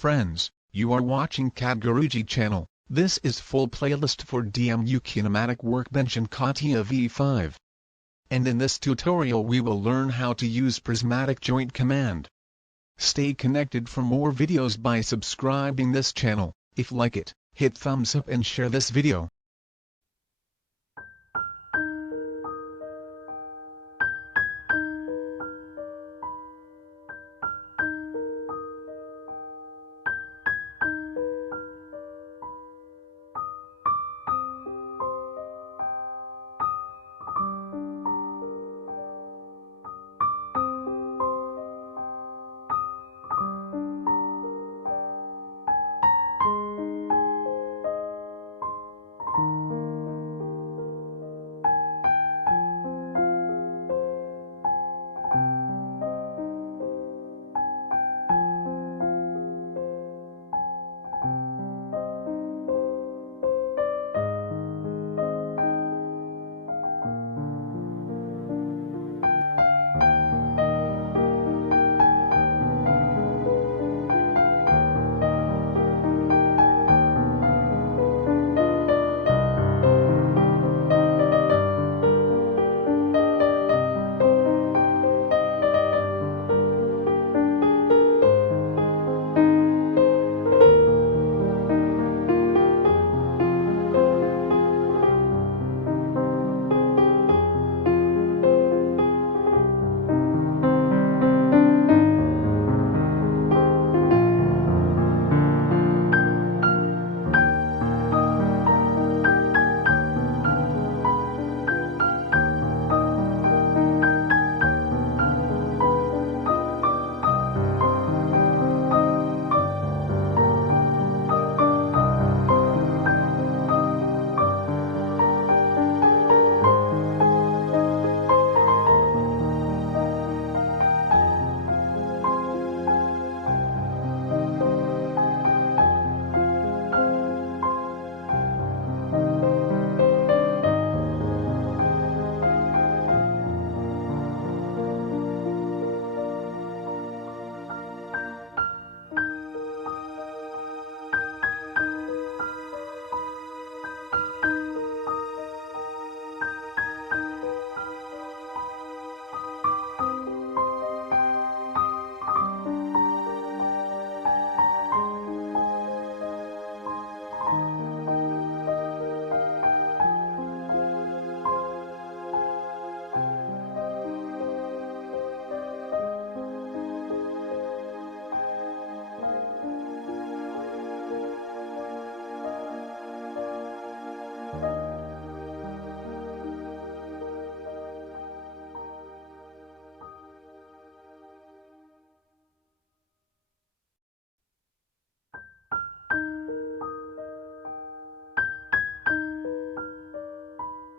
friends, you are watching cadguruji channel. This is full playlist for DMU Kinematic Workbench and CATIA V5. And in this tutorial we will learn how to use Prismatic joint command. Stay connected for more videos by subscribing this channel. If like it, hit thumbs up and share this video.